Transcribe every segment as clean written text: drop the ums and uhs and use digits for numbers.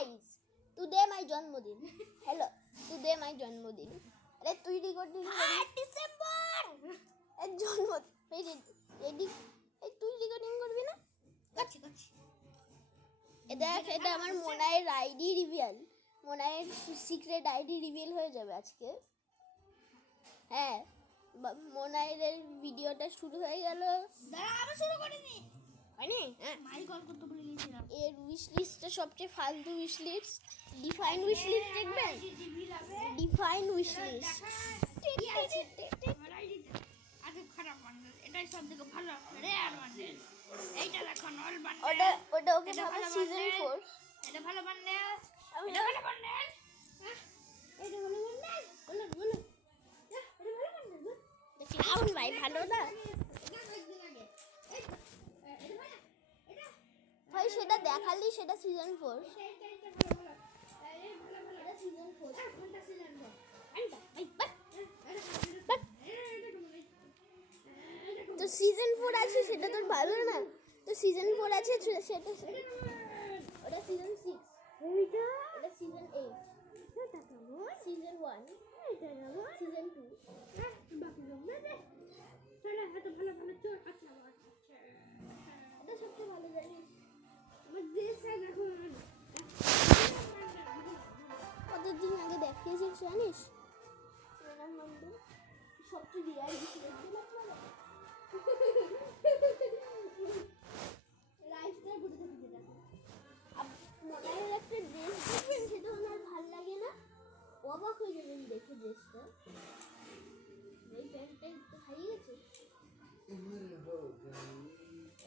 Guys, today my জন্মদিন। Hello, today my জন্মদিন। আরে তুই রেকর্ডিং ডিসেম্বর এর জন্মদিন। এই তুই রেকর্ডিং করবি না? করছি। এটা আমার মোনায়ের আইডি রিভিল। মোনায়ের সিক্রেট আইডি রিভিল হয়ে যাবে আজকে। হ্যাঁ, মোনায়ের ভিডিওটা শুরু হয়ে গেল। দাঁড়া, আমি শুরু করিনি। হয়নি? হ্যাঁ, মাই কল করতে ভুলে গেছিলাম। এর উইশ লিস্টটা সবচেয়ে ফালতু wish list. Define wish list দেখবেন? Define wish list. আজব খারাপ বান্ডেল, এটাই সবথেকে ভালো রেয়ার বান্ডেল। এইটা দেখো নল বান্ডেল। ওটা ওকে ভালো সিজন 4। এটা ভালো বান্ডেল। এটা ভালো বান্ডেল। এটা ভালো বান্ডেল। বলো। এটা ভালো বান্ডেল। কাউন ভাই ভালো না? ভাই সেটা দেখালি, সেটা সিজন 4। তো সিজন 4 আছে, সেটা তোর ভালো না? তো সিজন 4 আছে, সেটা ওটা সিজন 6। এটা সিজন 8। সিজন 1। সিজন 2। এটা সবচেয়ে ভালো জানিস। কতদিন আগে দেখিয়েছিস জানিস? সবচেয়ে রিয়াল দেখবেন আপনারা। লাইফটা ঘুরে থাকতে দেখো। মোনায়ের একটা ড্রেস দেখবেন, সেটা ওনার ভালো লাগে না, অবাক হয়ে যাবেন দেখে ড্রেসটা। এই প্যান্টটা একটু হারিয়ে গেছে।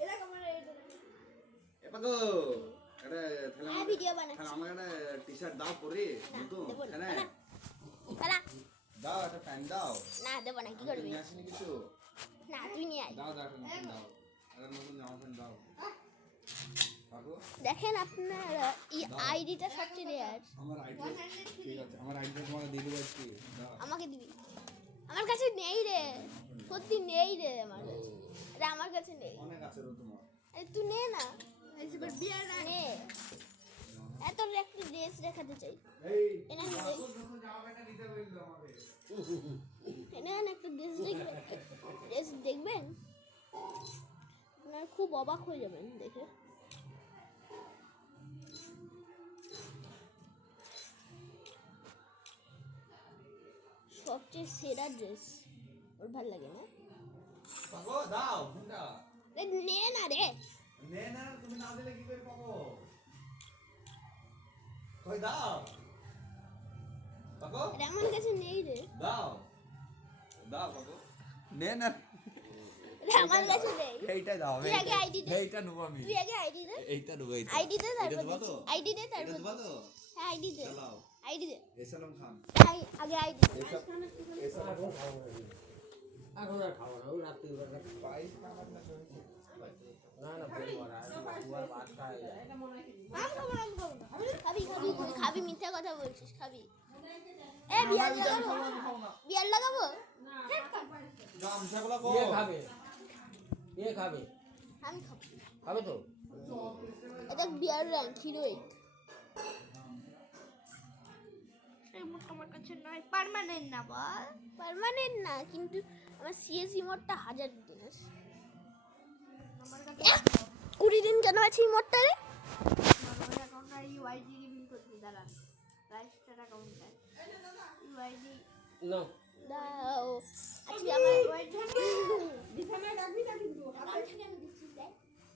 এটা কেমন? এপাগো এটা তাহলে ভিডিও বানাচ্ছি। তাহলে আমাকে একটা টি-শার্ট দাও পরে নতুন হ্যাঁ দাও, একটা প্যান্ট দাও। না দেবো না, কি করবি? নিয়ে আসিনি কিছু। না তুই নিয়ে আয়। দাও একটা নতুন দাও, একটা নতুন জামা প্যান্ট দাও। পাগো দেখেন আপনারা এই আইডিটা সবচেয়ে রেয়ার। আমার আইডি ঠিক আছে, আমার আইডিটা তোমাকে দিয়ে দেবো একটু দাও। আমাকে দিবি? আমার কাছে নেই রে, সত্যি নেই রে আমার কাছে। আরে আমার কাছে নেই। অনেক আছে রে তোমার। আরে তুই নে না, নে। এত একটা ড্রেস দেখাতে চাই। এই এনা নতুন জামা প্যান্ট নিতে বললো আমাকে। একটা ড্রেস দেখবেন, আপনার খুব অবাক হয়ে যাবেন দেখে। সবচেয়ে সেরা ড্রেস ওর ভালো লাগে না? পাগো দাও ফোনটা। নে না রে। না তুমি না দিলে কি করে পাবো? কই দাও পাগো। আরে আমার কাছে নেই রে। দাও পাগো। না আরে আমার কাছে নেই। এইটা দাও। তুই আগে আইডি দে। এইটা নেবো আমি। তুই আগে আইডি দে। এইটা নেবো। আইডি দে, এটা তারপর দেবো তো? আইডি দে, তারপর এটা দেবো তো? হ্যাঁ আইডি দে। চালাও। আইডি দে। এসালাম খান। আগে আইডি দে। এসালাম এখন আর খাবো না, ওই রাত্রিবেলা পাইস খাবার না শুনেছি। না বল মারা দুয়ার ভাত খাই খাবি মিথ্যা কথা বলছিস, খাবি? এ বিয়ার লাগাবো? বিয়ার লাগাবো? গামছাগুলো কো কে খাবে? আমি খাবো। খাবে তো? এটা বিয়ার র্যাঙ্ক হিরোইক। এই মুখ আমার কাছে নাই, পার্মানেন্ট না বল। পার্মানেন্ট না, কিন্তু আমার সিএস ইমোটটা 1000 দিন আছে। আমার কাছে 20 দিন কেন আছে ইমোটটা রে? আমার অ্যাকাউন্টটা ইউআইডি রিভিল করতে দাঁড়া। রাইস্টার অ্যাকাউন্টটা ইউআইডি না দাও। আজকে আমার বিছানায় রাখবি না কিন্তু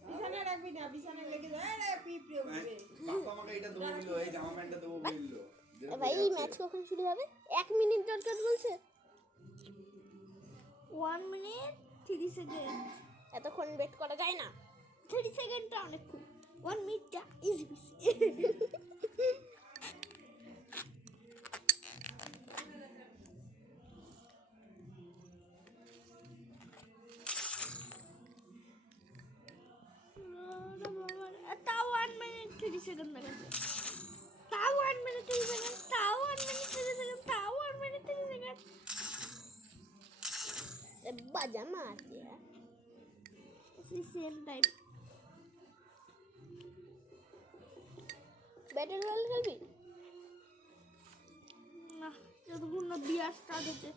বিছানায় রাখবি না, বিছানায় লেগে যায় রে পিঁপড়ে উঠবে। বাবা আমাকে এটা দেবো বললো, এই জামা প্যান্টটা দেবো বললো। ভাই এই ম্যাচ কখন শুরু হবে? 1 মিনিট দরকার বলছে। 1 মিনিট 30 সেকেন্ড। এতক্ষণ ওয়েট করা যায় না। 30 সেকেন্ডটা অনেক খুব। 1 মিনিটটা ইজি বিসি। তাও 1 মিনিট 30 সেকেন্ড লাগাচ্ছে। তাও 1 মিনিট 30 সেকেন্ড। তাও 1 মিনিট 30 সেকেন্ড। তাও 1 মিনিট 30 সেকেন্ড। बाजा मार दिया उसी सेम टाइम ব্যাটল রয়্যাল খেলবি? না যতক্ষণ না বিয়ার স্টার্ট হচ্ছে।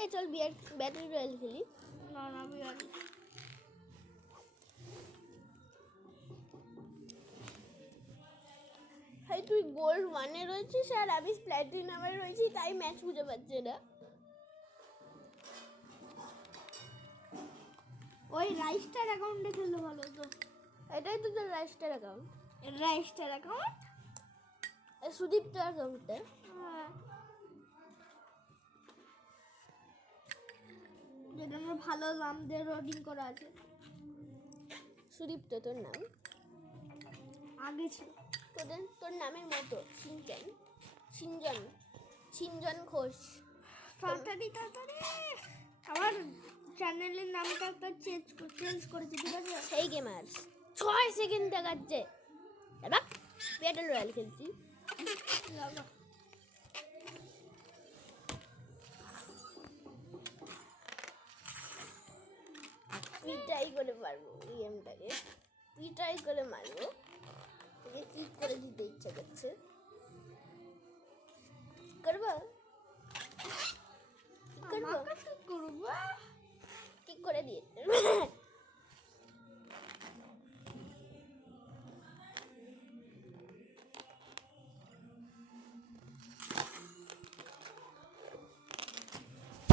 এই চল ব্যাটল রয়্যাল খেলি। না না বিয়ার ভাই তুই গোল্ড 1 এ রয়েছিস আর আমি প্ল্যাটিনামে রয়েছি, তাই ম্যাচ বুঝে পাচ্ছি না। ওই রাইস্টার অ্যাকাউন্টে খেললে ভালো হতো। এটাই তো তোর রাইস্টার অ্যাকাউন্ট। রাইস্টার অ্যাকাউন্ট সুদীপ্ত অ্যাকাউন্টটা। যেটা আমার ভালো নাম দিয়ে রোডিং করা আছে। সুদীপ্ত তোর নাম? আগে ছিল। তোর নামের মতো সিনজন ঘোষ। তাড়াতাড়ি আমার চ্যানেলের নামটা একটা চেঞ্জ করেছি, ঠিক আছে? সেই গেমার 6 সেকেন্ড দেখাচ্ছে। এবার ব্যাটল রয়্যাল খেলছি। লাগা। ট্রাই করে পারবো এই গেমটাকে, ট্রাই করে মারবো। তোকে কি করে দিতে ইচ্ছা করছে করবো? আমাকে কি করবো? কি করে দিয়ে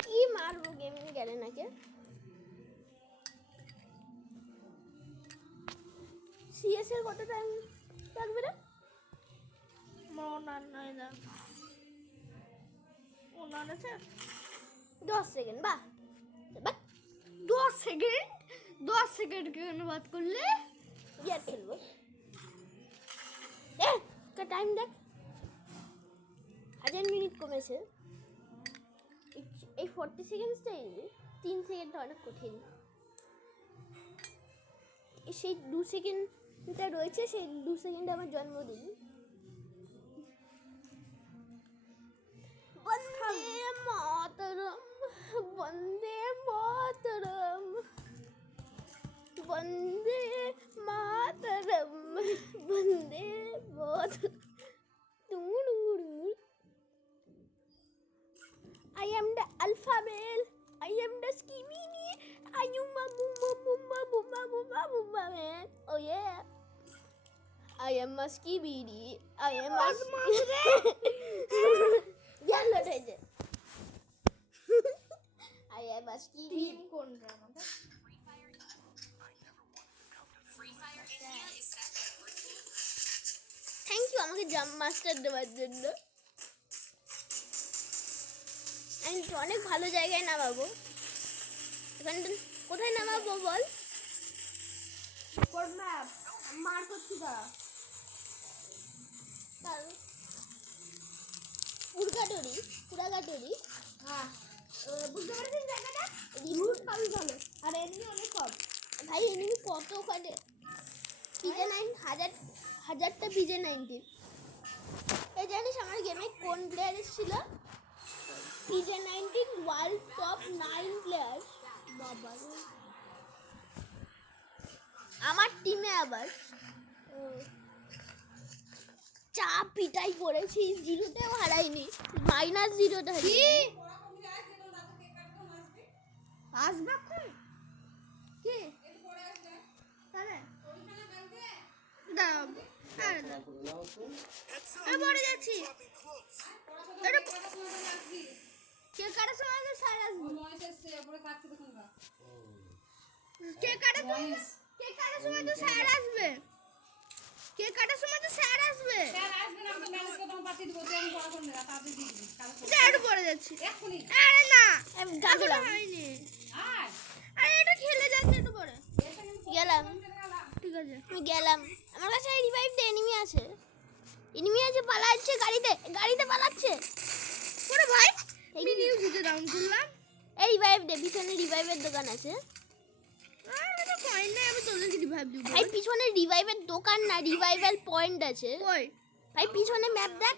কি মারবো গেম গেলে নাকি? সিএস এর কত টাইম লাগবে রে? মনার নাই না। ওনার আছে 10 সেকেন্ড। বাহ 10 সেকেন্ড। 10 সেকেন্ড কেন বাদ করলে? ইয়ার খেলবো। টাইম দেখ, 1000 মিনিট কমেছে। এই 40 সেকেন্ডসটাই 3 সেকেন্ড অনেক কঠিন। সেই 2 সেকেন্ডটা রয়েছে, সেই 2 সেকেন্ড আমার জন্মদিন। বন্দে মাতরম, বন্দে মাতরম, বন্দে মাতরম, বন্দে মাতরম। I am the alpha male. I am the skibidi. I am a boomba man. Oh yeah. I am a skibidi. I am a yellow daisy. I am a skibidi. কোনটা আমাদের? Thank you আমাকে jump master দেওয়ার জন্য। আমি তো অনেক ভালো জায়গায় নামাবো। এখানটা কোথায় নামাবো বল? কোন ম্যাপ? মার করছি দা। পুরাগাটরি। হ্যাঁ বুঝতে পারছেন জায়গাটা? রুট পাবি ভালো আর এমনি অনেক কম। ভাই এনিমি কত ওখানে? পিজে 9 হাজারটা পিজে 19। এই জানিস আমার গেমে কোন প্লেয়ার এসেছিল? PJ 19 world top 9 player. বাবা আমার টিমে আবার চা পিটাই করেছি, 0তেও হারাইনি, -0তে হারিয়ে। আসবে কোন? কি? তাহলে দাও। আরে পড়ে যাচ্ছি। কে কাটার সময় তো স্যার আসবে। কে কাটার সময় তো স্যার আসবে। স্যার পড়ে যাচ্ছি। আরে না গাগলাম হয়নি। আরে এটা খেলে যাচ্ছে একটু পরে। গেলাম। ঠিক আছে আমি গেলাম। আমার কাছে রিভাইভ দে, এনিমি আছে পালাচ্ছে, গাড়িতে পালাচ্ছে। ওরে ভাই আমি নিউজে ডাউন করলাম। এই রিভাইভ দে, পিছনে রিভাইভের দোকান আছে। আরে তো কয়েন নাই, আমি তোদেরকে রিভাইভ দিব। ভাই পিছনে রিভাইভের দোকান না, রিভাইভাল পয়েন্ট আছে। কই? ভাই পিছনে ম্যাপ দেখ।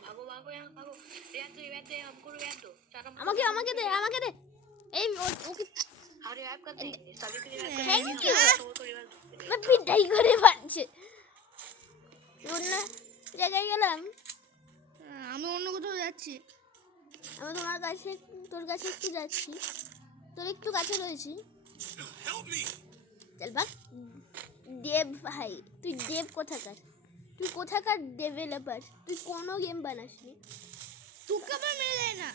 আমাকে দে এই ওকে থ্যাংক ইউ। পিটাই করে পাচ্ছে। অন্য জায়গায় গেলাম। আমি অন্য কোথাও যাচ্ছি। আমি তোর কাছে একটু যাচ্ছি, তোর একটু কাছে রয়েছি। চল ভাগ। দেব ভাই, তুই দেব কোথাকার? তুই কোথাকার ডেভেলপার? তুই কোনো গেম বানাসনি। তোকে আবার মেরে দেয় না।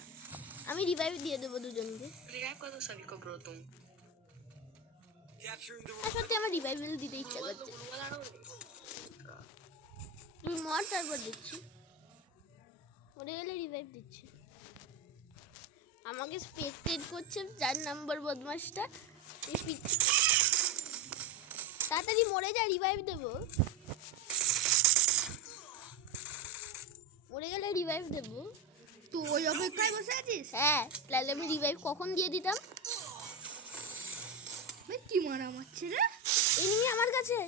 আমি রিভাইভ দিয়ে দেবো দুজনকে। আর সত্যি আমার রিভাইভেল দিতে ইচ্ছা করছে। তুই মর, তারপর দিচ্ছি। মরে গেলে রিভাইভ দিচ্ছি। আমাকে স্পেক্টেট করছে 4 নম্বর বদমাসটা। তাড়াতাড়ি মরে যা, রিভাইভ দেবো। মরে গেলে রিভাইভ দেবো। তুই ওই অপেক্ষায় বসে আছিস? হ্যাঁ, তাহলে আমি রিভাইভ কখন দিয়ে দিতাম? ভাই কি মারা মারছে রে? এনিমি আমার কাছে।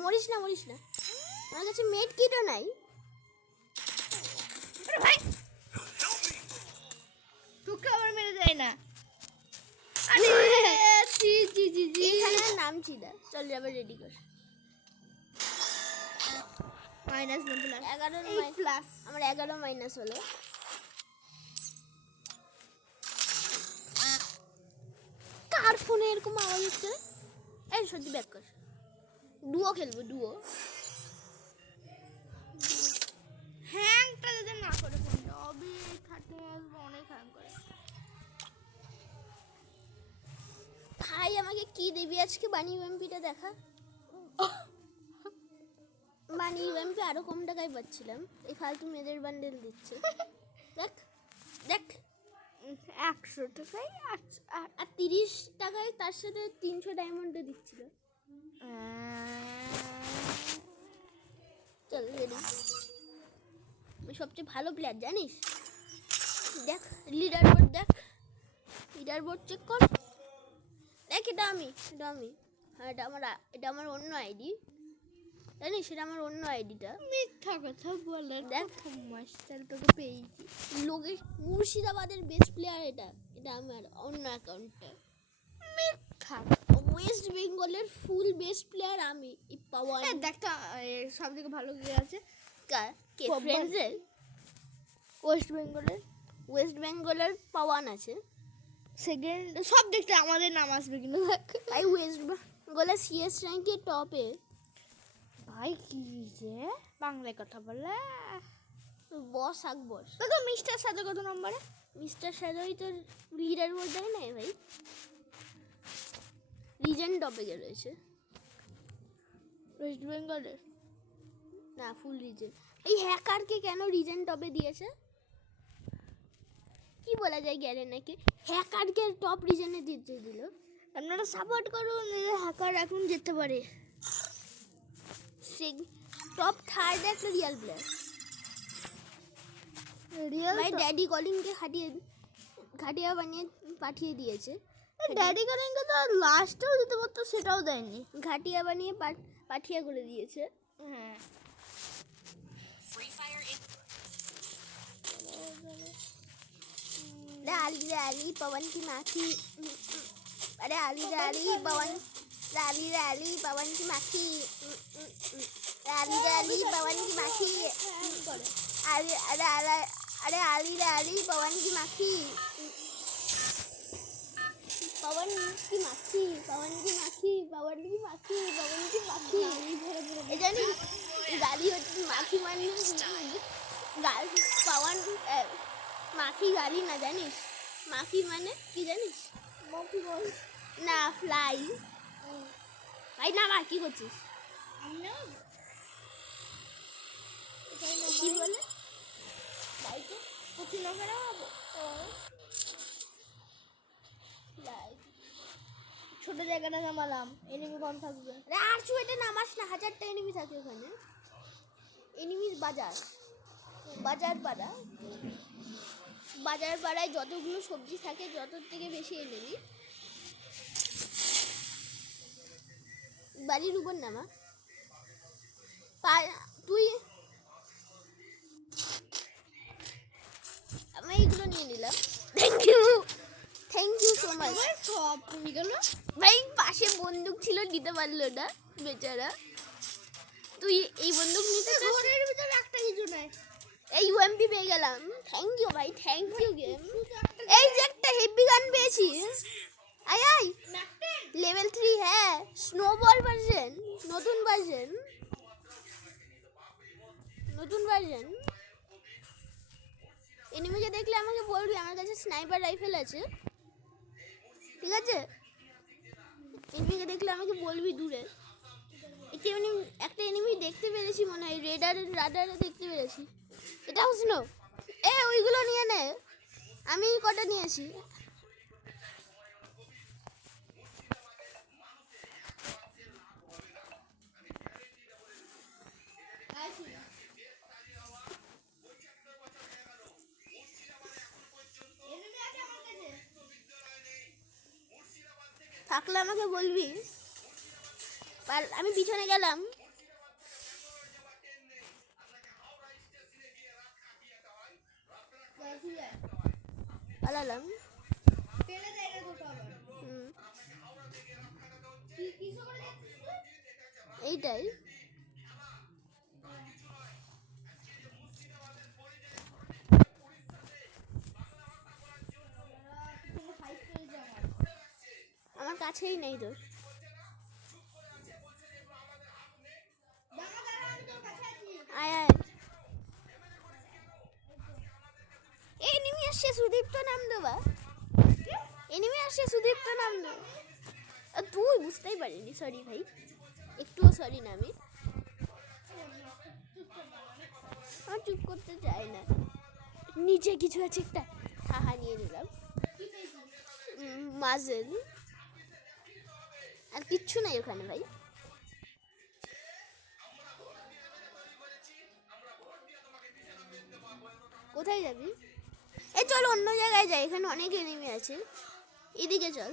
মরিস না, মরিস না। আমার কাছে মেড কিটও নাই। আরে ভাই তোকে আবার মেরে দেয় না। আরে জি জি জি জি এখানে নামছি না। চল আবার রেডি কর। মাইনাস না প্লাস 11 প্লাস। আমার 11 মাইনাস হলো। কার ফোনে এরকম আওয়াজ হচ্ছে? এই সত্যি ব্যাক কর। ডুও খেলবো, ডুও। হ্যাংটা যদি না করে ফোনটা অবি 30 আসবে, অনেক হ্যাং করে। ভাই আমাকে কি দিবি আজকে? বানি এমপিটা দেখা। বানি এমপি আরো কম টাকায় পাচ্ছিলাম। এই ফালতু মেয়েদের বান্ডেল দিচ্ছে। দেখ দেখ, 100 টাকায় আর 30 টাকায় তার সাথে 300 ডায়মন্ডও দিচ্ছিল। চল রেডি। আমি সবচেয়ে ভালো প্লেয়ার জানিস? দেখ লিডার বোর্ড, দেখ লিডার বোর্ড চেক কর। দেখ এটা আমি। হ্যাঁ এটা আমার অন্য আইডি, জানিস? সেটা আমার অন্য আইডিটা। মিথ্যা কথা বলে দেখ মাস্টার তোকে পেয়েছি। লোকে মুর্শিদাবাদের বেস্ট প্লেয়ার এটা আমার অন্য অ্যাকাউন্টটা। মিথ্যা। ওয়েস্ট বেঙ্গলের ফুল বেস্ট প্লেয়ার আমি। পাওয়ার দেখ তো সব থেকে ভালো কে আছে? কে ফ্রেন্ডসের? ওয়েস্ট বেঙ্গলের পাওয়ান আছে। সেকেন্ড সব দেখতে আমাদের নাম আসবে কিন্তু দেখ ভাই ওয়েস্ট বেঙ্গলের সিএস র্যাঙ্কের টপে। ভাই কি যে বাংলায় কথা বলে। বস আকবর। তো মিস্টার সাথে কত নম্বরে? মিস্টার সাদই তো লিডার বোর্ড দেয় না ভাই। লিজেন্ড টপে রয়েছে ওয়েস্ট বেঙ্গলের। না, ফুল রিজেন। এই হ্যাকারকে কেন রিজেন টপে দিয়েছে? কি বলা যায় গ্যারে নাকি হ্যাকারকে টপ রিজনে দিতে দিল। আপনারা সাপোর্ট করুন, হ্যাকার এখন যেতে পারে। সে টপ থার্ড একটা রিয়েল প্লেয়ার। রিয়েল ভাই ড্যাডি কলিংকে ঘাটিয়া বানিয়ে পাঠিয়ে দিয়েছে। ড্যাডি কলিংকে তো লাস্টেও দিতে পারতো, সেটাও দেয়নি। ঘাটিয়া বানিয়ে পাঠিয়ে করে দিয়েছে। হ্যাঁ राली पवन की माखी। अरे राली पवन की माखी। राली पवन की माखी। अरे राली पवन की माखी। पवन की माखी। ये जानी गाली होती माखी मारने पवन মাখি গাড়ি না, জানিস? মাখি মানে কি জানিস? মাখি বল না, ফ্লাই। ভাই না, মা কি করছিস? কি বলে বাইকে কত না খারাপ? ছোট জায়গাটা নামালাম, এনিমি কম থাকবে। আরে আর চুয়েটে নামাস না, 1000টা এনিমি থাকে ওখানে। এনিমির বাজার পাড়ায় যতগুলো সবজি থাকে যত থেকে বেশি এনিমি। বাড়ির উপর নামা। তুই আমি এইগুলো নিয়ে নিলাম। Thank you so much. সব কমে গেল ভাই পাশে বন্দুক ছিল, দিতে পারলো না বেচারা। তুই এই বন্দুক নিতে এমপি পেয়ে গেলাম। থ্যাংক ইউ ভাই, থ্যাংক ইউ গেম। এই যে একটা হেভি গান পেয়েছি। আয় আয়, লেভেল 3। হ্যাঁ, স্নোবল ভার্সন, নতুন ভার্সন। এনিমিকে দেখলে আমাকে বলবি, আমার কাছে স্নাইপার রাইফেল আছে, ঠিক আছে? এনিমিকে দেখলে আমাকে বলবি দূরে। একটা এনিমি দেখতে পেরেছি মনে হয়, রাডারে দেখতে পেরেছি। এটাও স্নো। ওইগুলো নিয়ে নে, আমি কটা নিয়েছি। থাকলে আমাকে বলবি। আমি পিছনে গেলাম। পালালাম। এইটাই। আমার কাছেই নেই তো। আয় আয়, এনিমি আসছে, সুদীপ্ত নাম দেবা। এনিমি আসছে, সুদীপ্ত নাম দেবা। তুই বুঝতেই পারিনি, সরি ভাই, একটুও সরি না। আমি চুপ করতে চাই না। নিচে কিছু আছে, একটা হাহা নিয়ে নিলাম। মাজেল আর কিচ্ছু নাই ওখানে ভাই। কোথায় যাবি? চল অন্য জায়গায় যাই, এখানে অনেক এনিমি আছে। এদিকে চল।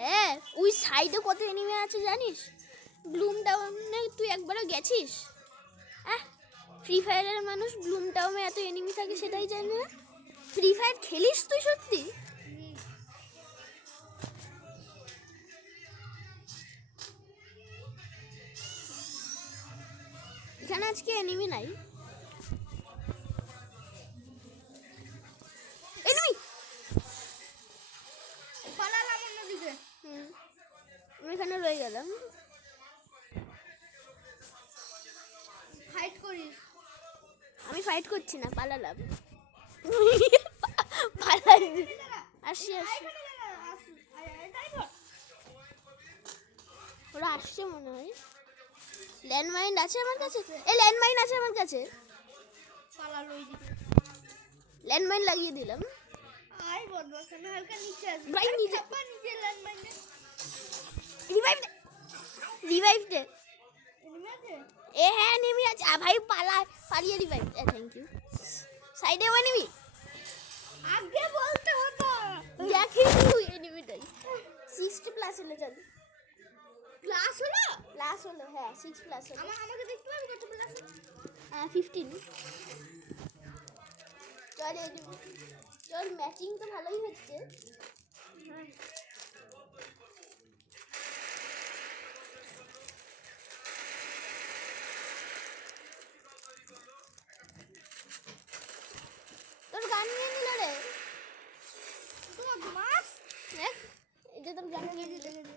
হ্যাঁ, ওই সাইডে কত এনিমি আছে জানিস? ব্লুম টাউনে তুই একবারও গেছিস? ফ্রি ফায়ারের মানুষ ব্লুম টাউনে এত এনিমি থাকে সেটাই জানি না। ফ্রি ফায়ার খেলিস তুই সত্যি? এখানে আজকে এনিমি নাই। এনিমি পালালাম অন্যদিকে। আমি এখানে রয়ে গেলাম। ফাইট করিস? আমি ফাইট করছি না, পালালাম। আসছি। ওরা আসছে মনে হয়। ল্যান্ডমাইন আছে আমার কাছে। ল্যান্ডমাইন আছে আমার কাছে। পালালো ওইদিকে। ল্যান্ডমাইন লাগিয়ে দিলাম। আয় বদমাশ, আমি হালকা নিচে আসি। ভাই নিচে নিচে ল্যান্ডমাইন দে। রিভাইভ দে। এনিমি আছে? হ্যাঁ এনিমি আছে। ভাই পালিয়ে রিভাইভ। Thank you. সাইডে এনিমি। আগে বলতে হতো। দেখি তুই এনিমিটাই। 60+ হলে চল। ক্লাস হলো? প্লাস হলো, হ্যাঁ 6+ হলো। আমাকে দেখতে পাবি কত প্লাস? 15। চল ম্যাচিং তো ভালোই হচ্ছে। তোর গান নিয়ে নিল রে। মাস এটা তোর গান নিয়ে নিল।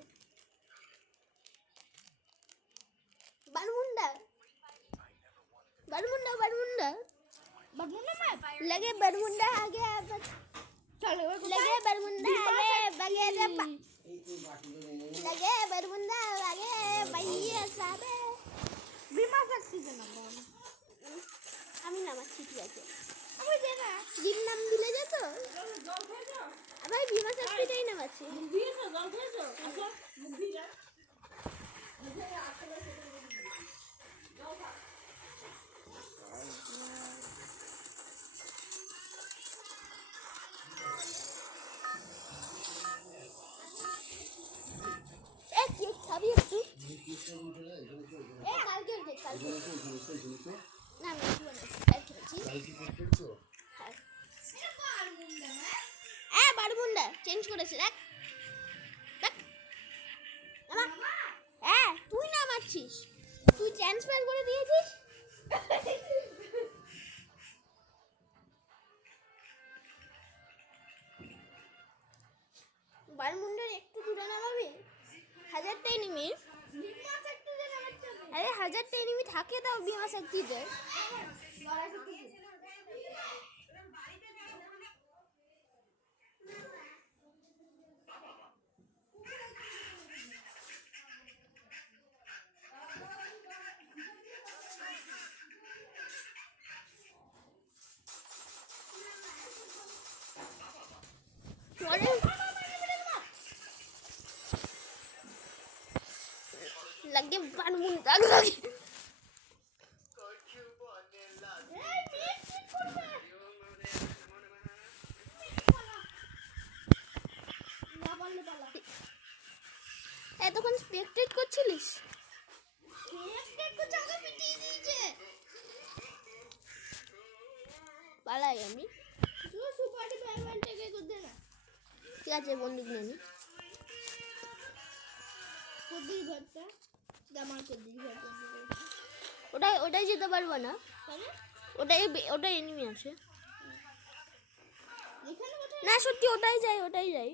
বারমুন্ডা लगे बरमुंडा आगे চলো लगे बरमुंडा आगे बगे लगे बरमुंडा आगे भैया साबे বিমা শক্তিতে নাম আমি নামাচ্ছি, ঠিক আছে? আমি দে না জিম নাম দিলে যেত। আবার বিমা শক্তিটাই নামাচ্ছি। কেক খাবি একটু? কালকে না আমি খেয়েছি। বারমুন্ডা চেঞ্জ করেছে, দেখ তুই না মারছিস, তুই ট্রান্সফার করে দিয়েছিস। 1000টা এনিমি থাকে তাও বিমা শক্তিতে। লাগে বানমুন দাগ লাগে। এতক্ষণ স্পেকটেট করছিলিস? পালাই আমি। ঠিক আছে বন্দুক নিয়ে নি। ওটাই যেতে পারবো না, ওটাই এনিমি আছে না, সত্যি ওটাই যাই।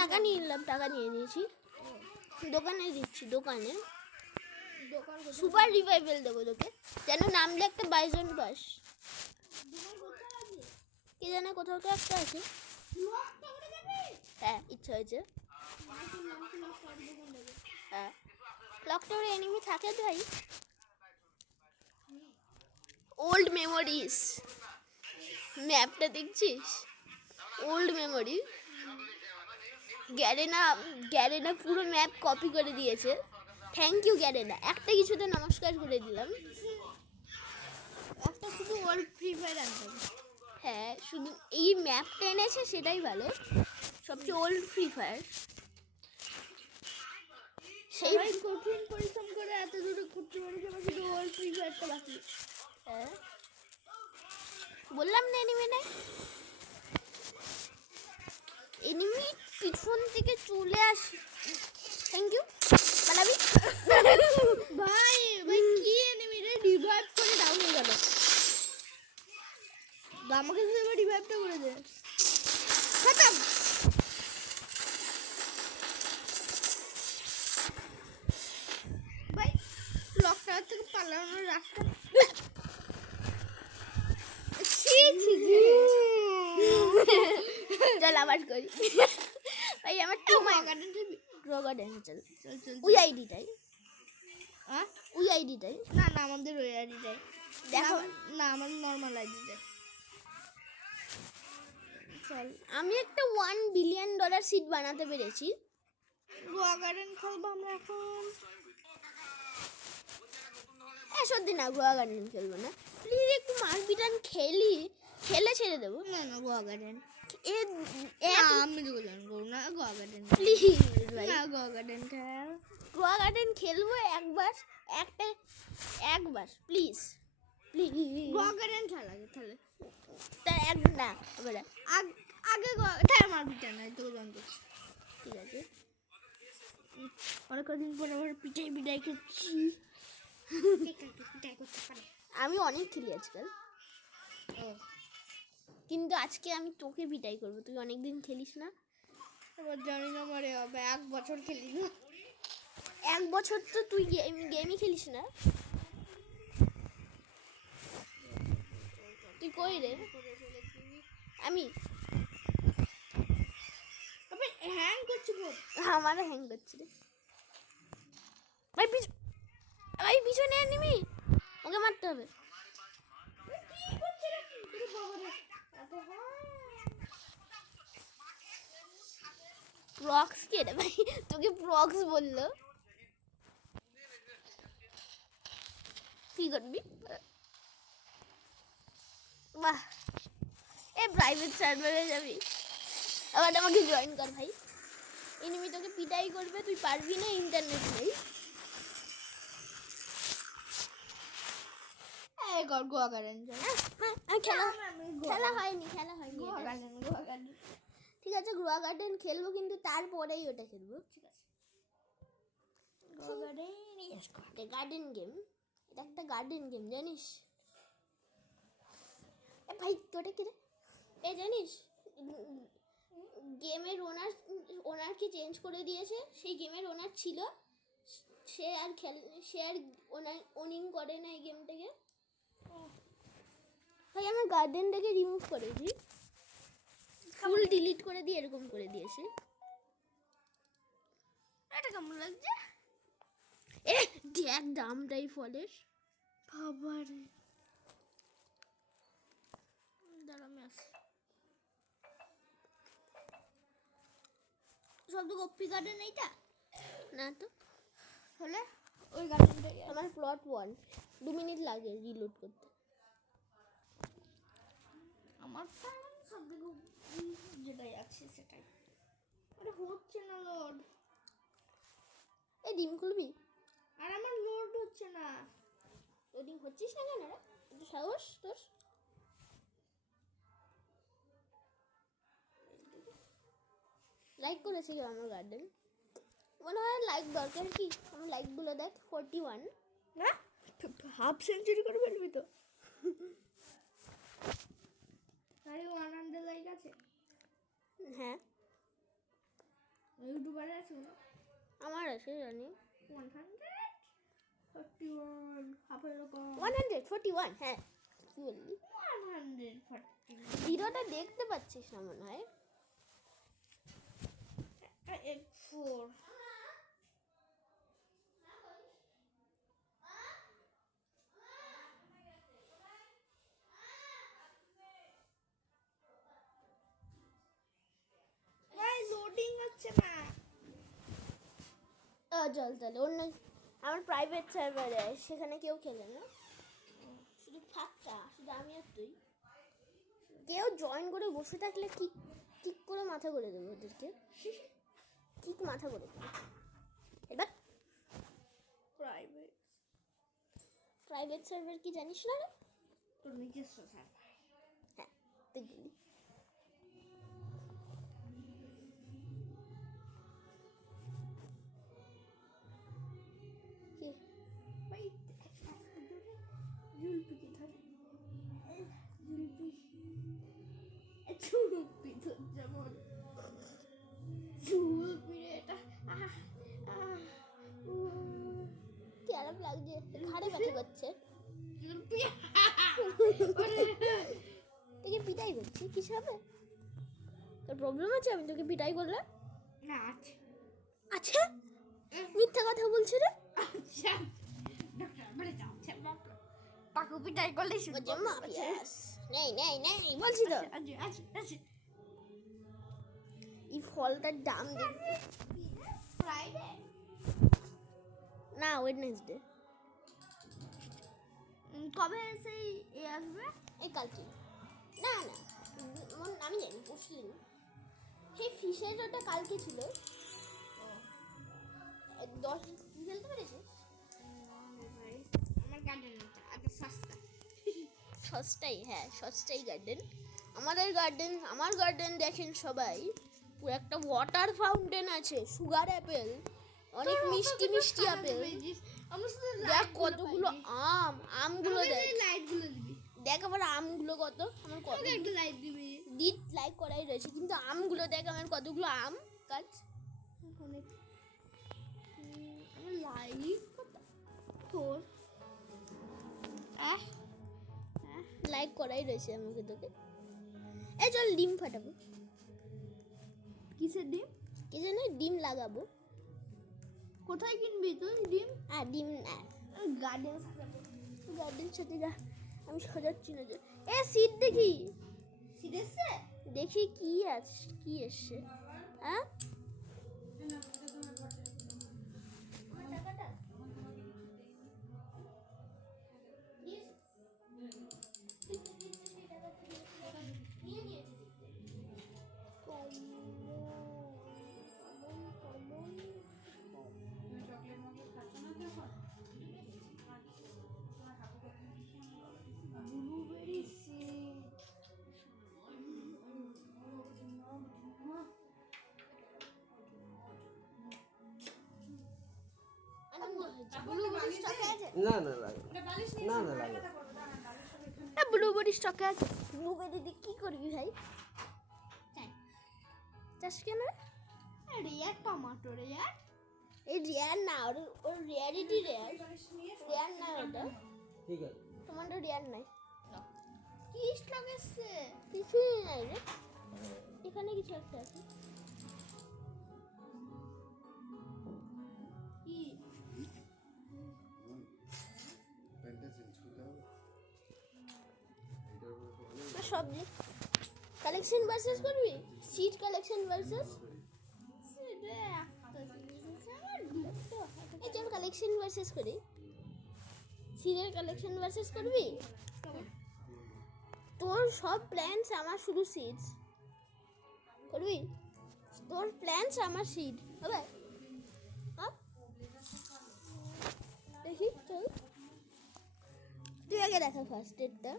টাকা নিয়ে নিলাম, টাকা নিয়ে নিয়েছি, দোকানে দিচ্ছি, দোকানে সুপার রিভাইভেল দেবো তোকে, যেন নামলে একটা বাইজন পাস। কে জানে কোথাও তো একটা আছে। হ্যাঁ ইচ্ছা হয়েছে। হ্যাঁ ক্লক টাওয়ারে এনিমি থাকে ভাই। ওল্ড মেমোরিজ, ম্যাপটা দেখছিস? Old memory. গ্যারেনা পুরো ম্যাপ কপি করে দিয়েছে। থ্যাংক ইউ গ্যারেনা, একটা কিছুতে নমস্কার করে দিলাম। একটা শুধু ওল্ড ফ্রি ফায়ার আনতে হবে। হ্যাঁ শুধু এই ম্যাপটা এনেছে সেটাই ভালো, সবচেয়ে ওল্ড ফ্রি ফায়ার। সেই কঠিন পরিশ্রম করে এত দূরে করতে পারছে না, শুধু ওল্ড ফ্রি ফায়ারটা বাকি। হ্যাঁ বললাম না এনিমি নাই। এনিমি পিছন থেকে চলে আসে। থ্যাংক ইউ পালাবি। ভাই কি এনিমি রে, রিভাইভ করে ডাউন হয়ে গেল। আমাকে শুধু এবার রিভাইভটা করে দে। খতম। ভাই ক্লক টাওয়ার থেকে পালানোর রাস্তা। চল আবার করি ভাই। আমার টু মাই গার্ডেন চল। ওই আইডিটাই, ওই আইডিটাই। না আমাদের ওই আইডিটাই দেখো না, আমার নর্মাল আইডিটাই। চল আমি একটা $1 বিলিয়ন সিট বানাতে পেরেছি। গোয়া গার্ডেন খেলবো আমরা এখন। সত্যি না, গোয়া গার্ডেন খেলবো না প্লিজ, একটু মারপিটান খেলে ছেড়ে দেবো। না গোয়া গার্ডেন আমি দুজন করবো না, গোয়া গার্ডেন প্লিজ ভাই। না গোয়া গার্ডেন খেল। গোয়া গার্ডেন খেলবো একবার প্লিজ গোয়া গার্ডেন খেল আগে তাহলে। না এবারে আগে তাই আমার পিঠা নাই তো জানতো। ঠিক আছে অনেক কদিন পর আবার পিঠাই করছি। পিঠাই করতে পারে। আমি অনেক খেলি আজকাল, কিন্তু আজকে আমি তোকে পিটাই করবো। তুই অনেকদিন খেলিস না। এবার জানি না মারে হবে 1 বছর খেলি না। 1 বছর তো তুই গেমই খেলিস না। তুই কই রে? আমি হ্যাং করছি খুব। আমারও হ্যাং করছে রে ভাই। পিছনে এনিমি, ওকে মারতে হবে। প্রক্স কে রে ভাই? তোকে প্রক্স বললো? কি করবি? বাহ, প্রাইভেট সার্ভারে যাবি? আবার আমাকে জয়েন কর ভাই। এনিমি তোকে পিটাই করবে, তুই পারবি না, ইন্টারনেট নেই। গোয়া গার্ডেন খেলা হয়নি গোয়া গার্ডেন। ঠিক আছে গোয়া গার্ডেন খেলবো, কিন্তু তারপরেই ওটা খেলবো। ঠিক আছে গার্ডেন গেম, এটা একটা গার্ডেন গেম জানিস? ভাই তোটা কি রে? জানিস গেমের ওনারকে চেঞ্জ করে দিয়েছে। সেই গেমের ওনার ছিল, সে আর ওনিং করে না এই গেমটাকে। ভাই আমার গার্ডেনটাকে রিমুভ করেছি, ফুল ডিলিট করে দিয়ে এরকম করে দিয়েছে। এটা কেমন লাগছে? এ দেখ দামটাই ফলের, বাবারে দাঁড়া আমি আসি। সব তো কপি গার্ডেন এইটা না তো হলে ওই গার্ডেনটাই আমার প্লট 1, 2 মিনিট লাগে রিলোড করতে। আমার সব থেকে যেটাই আছে সেটাই। আরে হচ্ছে না লোড, এই ডিম খুলবি? আর আমার লোড হচ্ছে না। লোডিং হচ্ছিস না কেন রে? একটু সাহস তোর। লাইক করেছি কেউ আমার গার্ডেন? মনে হয় লাইক দরকার কি? আমার লাইকগুলো দেখ 41 না হাফ সেঞ্চুরি করে ফেলবি তো। আরে 100 লাইক আছে হ্যাঁ ইউটিউবারে আছে না? আমার আছে জানি 141 হাফের এরকম 141। হ্যাঁ কি বললি? 140 ভিডিওটা দেখতে পাচ্ছিস না মনে হয়। 4 লোডিং হচ্ছে না। চল তাহলে অন্য আমার প্রাইভেট সার্ভারে সেখানে কেউ খেলে না, শুধু ফাঁকা, শুধু আমি আর তুই। কেউ জয়েন করে বসে থাকলে কিক করে মাথা করে দেবো ওদেরকে, কিক মাথা করে দেবো। এবার প্রাইভেট সার্ভার কি জানিস না রে? তোর নিজস্ব সার্ভার। হ্যাঁ দেখবি। কি ভাই জুলপি কি ধরে জুলপি জুলপি তো যেমন জুলপি এটা কি আরাম লাগছে, ঘাড়ে ব্যথা করছে। জুলপি তোকে পিটাই করছি কিছু হবে? তোর প্রবলেম আছে আমি তোকে পিটাই করলে? না আছে আচ্ছা মিথ্যা কথা বলছি রে। আচ্ছা ডক্টর বলে যাও পাকু পিটাই করলে নেই নেই নেই বলছি তো। আছে আছে আছে এই ফলটার দাম দেখবি? ফ্রাইডে না ওয়েডনেসডে। কবে সেই আসবে? এই কালকে। না না আমি জানি পরশু দিন। সেই ফিশের ওটা কালকে ছিল। 10 খেলতে পেরেছিস? আমার গার্ডেন আছে সস্তা সস্তাই, হ্যাঁ সস্তাই গার্ডেন। আমার গার্ডেন দেখেন সবাই, পুরো একটা ওয়াটার ফাউন্টেন আছে, সুগার অ্যাপেল, অনেক মিষ্টি মিষ্টি আপেল। দেখ কতগুলো আমগুলো দেখ, লাইটগুলো দিবি দেখ আবার আমগুলো কত, আমার কত একটা লাইট দিবি লাইক করাই রয়েছে, কিন্তু আমগুলো দেখ আমার কতগুলো আম গাছ। অনেক আমার লাইট তোর লাইক করাই রয়েছে আমাকে তোকে। এই চল ডিম ফাটাবো। কিসের ডিম? কি জানি ডিম লাগাবো। কোথায় কিনবি তুই ডিম? ডিম গার্ডেন গার্ডেন সাথে আমি সাজাচ্ছি না যে। সিট দেখি, সিট এসছে দেখি কি এসছে। হ্যাঁ ব্লুবেরি সিড ব্লুবেরি স্টকে আছে। না না লাগে না না লাগে ব্লুবেরি স্টকে আছে। ব্লুবেরি দিয়ে কি করবি ভাই? চাষ কেন? Rare tomato rare. এই রেয়ার না, ওর রেয়ারিটি রেয়ার। রেয়ার না ওটা, ঠিক আছে টমেটো রেয়ার নাই। কি স্টক এসছে? কিছুই নাই রে, এখানে কিছু একটা আছে। কি প্যান্টটা চেঞ্জ করতে হবে এটার উপর তো ভালো না সবজি কালেকশন ভার্সেস করবি, সিড কালেকশন ভার্সেস। সেটা একটা জিনিস আছে, আমার দুটো হাতে। এই চল কালেকশন ভার্সেস করি, সিডের কালেকশন ভার্সেস করবি। তোর সব প্ল্যান্স, আমার শুধু সিডস করবি। তোর প্ল্যান্স, আমার সিড হবে। হ্যাঁ? দেখি চল, তুই আগে দেখা ফার্স্ট ডেটটা।